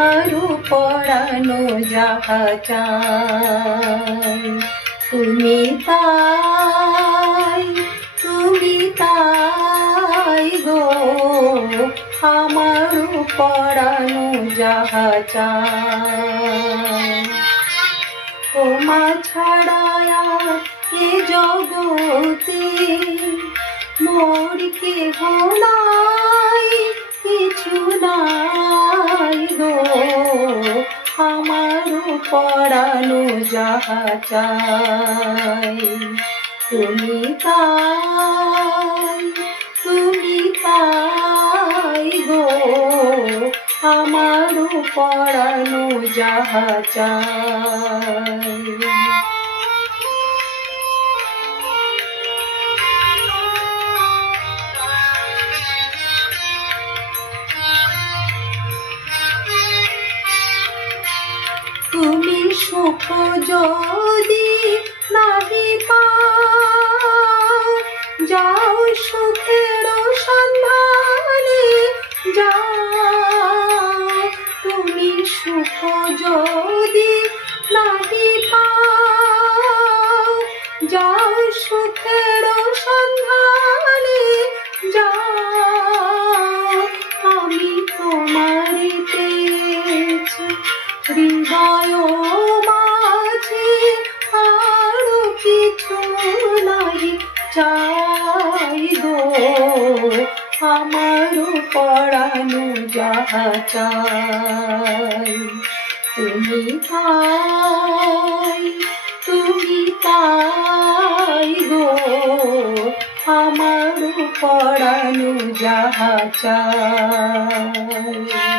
আমারও পড়ানো যাহা চাই। তুমি তাই তুমি তাই গো, আমারও পড়ানো যাহা চাই। তোমা ছাড়ায়া এ জগতে মোর কেহ আমার পড়ানো যাহা চাই তুমি তাই তুমি তাই গো আমার পড়ানো যাহা চাই। সুখ যদি নাহি যাও সুখের সন্ধানে, যাও। তুমি সুখ যদি নাহি যাও সুখের সন্ধানে, যাও। আমি তোমারে পেয়েছি হৃদয় চাই গো, আমার পড়ানো যাহা চাই। তুমি তাই তুমি তাই গো, আমার পড়ানো যাহা চাই।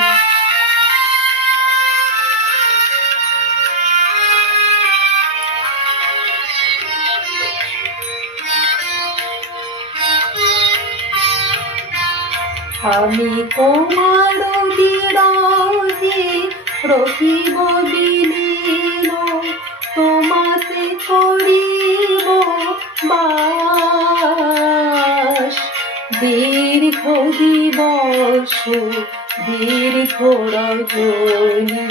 আমি তোমার বিরহে রহিব বিলীন। তোমাতে করিব বাস। দীর্ঘ দিবস, দীর্ঘ রজনী,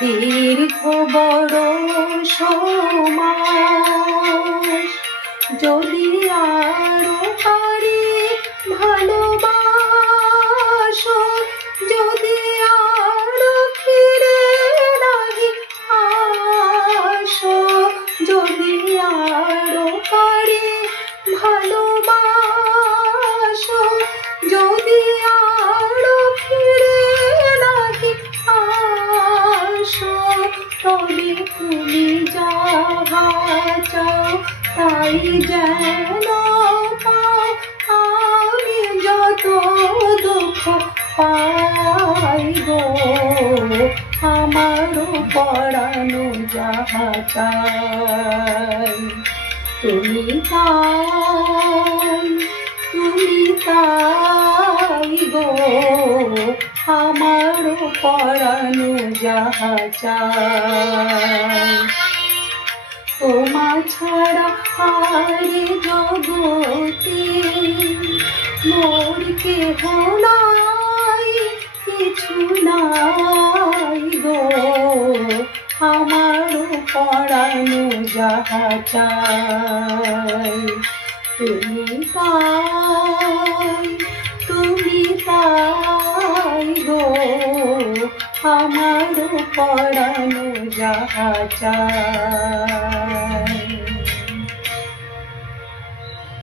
দীর্ঘ বড় সমাস। যদি আরও ভালোবাসো। যদি আরও ফিরে নাহি আসো, তবে তুমি যাহা চাও তাই যেন আমি যত দুঃখ পাই গো আমার পড়ানো যাহা চাই। তুমি তাই তুমি তাই গো, আমার পড়ানো যাহা চাই। তোমা ছাড়া হারে জগতে মোর কেহ নাই, কিছু নাই। পড়ানো যাহা চাই। তুমি তাই তুমি তাই গো আমার পড়ানো যাহা চাই।